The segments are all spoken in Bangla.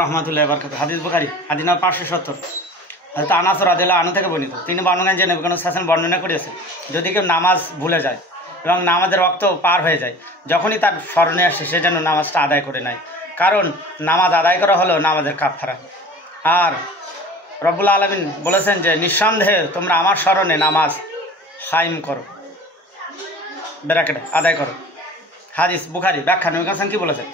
রহমাতুল্লাহ বরকাত হাদিস বুখারী হাদিস নাম্বার 570 হযরত আনাস রাদিয়াল্লাহু আনহু থেকে বর্ণিত। তিনি বর্ণনা যে নবী করিম সাল্লাল্লাহু আলাইহি ওয়াসাল্লাম বর্ণনা করেছেন, যদি কেউ নামাজ ভুলে যায় এবং নামাজের ওয়াক্ত পার হয়ে যায়, যখনই তার স্মরণে আসে সে যেন নামাজটা আদায় করে নেয়, কারণ নামাজ আদায় করা হলো নামাজের কাফারা। আর রব্বুল আলামিন বলেছেন যে নিঃসন্দেহে তোমরা আমার স্মরণে নামাজ কায়েম করো, ব্র্যাকেটে আদায় করো। হাদিস বুখারী ব্যাখ্যা নবী করিম কি বলেছেন?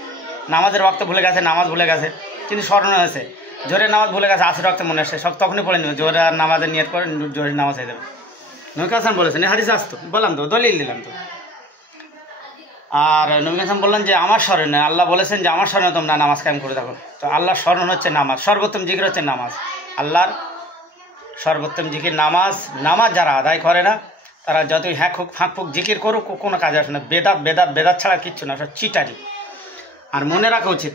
নামাজের ওয়াক্ত ভুলে গেছে, নামাজ ভুলে গেছে, কিন্তু স্মরণে হয়েছে, জোরের নামাজ ভুলে গেছে, আসর ওয়াক্তে মনে আসছে, সব তখনই পড়ে নেবে, জোরে আর নামাজের নিয়ত করে জোরের নামাজ হয়ে যাবে। নবী করিম বলেছেন, এই হাদিস আসতো, বললাম তো, দলিল দিলাম তো। আর নবী করিম বললেন যে আমার স্মরণে, আল্লাহ বলেছেন যে আমার স্মরণে তোমরা নামাজ কায়েম করে থাকো। তো আল্লাহর স্মরণ হচ্ছে নামাজ, সর্বোত্তম জিকির হচ্ছে নামাজ। আল্লাহর সর্বোত্তম জিকির নামাজ। নামাজ যারা আদায় করে না তারা যতই ফাঁক জিকির করুক কোনো কাজে আসে না। বেদাত ছাড়া কিচ্ছু না, সব চিটারি। আর মনে রাখা উচিত,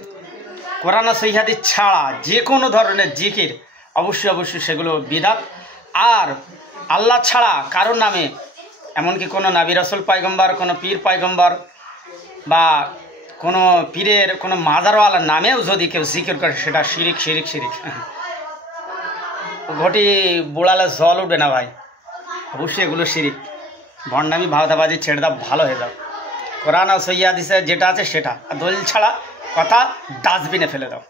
কোরআন ও সহিহ হাদিস ছাড়া যে কোনো ধরনের জিকির অবশ্যই সেগুলো বিদআত। আর আল্লাহ ছাড়া কারোর নামে, এমনকি কোনো নবী রাসূল পয়গম্বর, কোনো পীর পয়গম্বর বা কোনো পীরের কোনো মাজারওয়ালার নামেও যদি কেউ জিকির করে সেটা শিরিক। ঘটি বুড়ালে জল উঠবে না ভাই, অবশ্যই এগুলো শিরিক। ভণ্ডামি ভাওতাবাজি ছেড়ে দাও, ভালো হয়ে যাও। কোরআন আর সহিহ হাদিসে যেটা আছে সেটা, আর দলিল ছাড়া কথা ডাস্টবিনে ফেলে দাও।